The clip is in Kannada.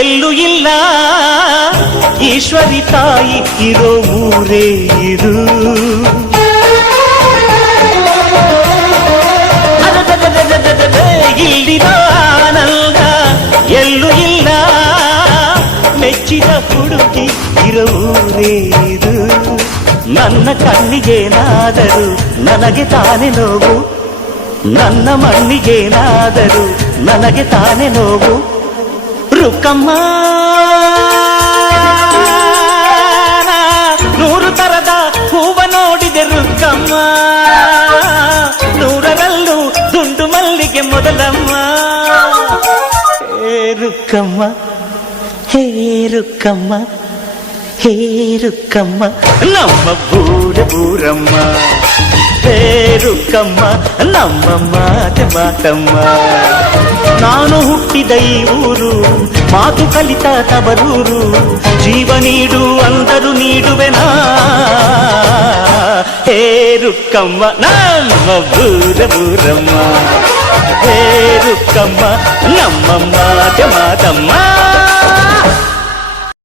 ಎಲ್ಲೂ ಇಲ್ಲ ಈಶ್ವರಿ ತಾಯಿ ಇರೋ ಊರೇ ಇದು. ಇಲ್ಲಿನ ಆನಂದ ಎಲ್ಲೂ ಇಲ್ಲ ಮೆಚ್ಚಿದ ಹುಡುಗಿ ಇರೋ ಊರೇ ಇದು. ನನ್ನ ಕಣ್ಣಿಗೇನಾದರೂ ನನಗೆ ತಾನೇ ನೋವು, ನನ್ನ ಮಣ್ಣಿಗೇನಾದರೂ ನನಗೆ ತಾನೇ ನೋವು. ರುಕ್ಕಮ್ಮ ನೂರು ತರದ ಹೂವ ನೋಡಿದೆ ರುಕ್ಕಮ್ಮ, ನೂರರಲ್ಲೂ ದುಂಡು ಮಲ್ಲಿಗೆ ಮೊದಲಮ್ಮ. ಹೇ ರುಕ್ಕಮ್ಮ, ಹೇ ರುಕ್ಕಮ್ಮ, ಹೇ ರುಕ್ಕಮ್ಮ ನಮ್ಮ ಬೂರಮ್ಮ. ಹೇ ರುಕ್ಕಮ್ಮ ನಮ್ಮ ಮಾತಮ್ಮ. ನಾನು ಹುಟ್ಟಿದ ಈ ಊರು ಮಾತು ಕಲಿತ ತವರೂರು, ಜೀವ ನೀಡು ಅಂದರು ನೀಡುವೆನಾ. ಹೇ ರುಕ್ಕಮ್ಮ ನಮ್ಮ ಬೂರಮ್ಮ. ಹೇ ರುಕ್ಕಮ್ಮ ನಮ್ಮ ಮಾತಮ್ಮ.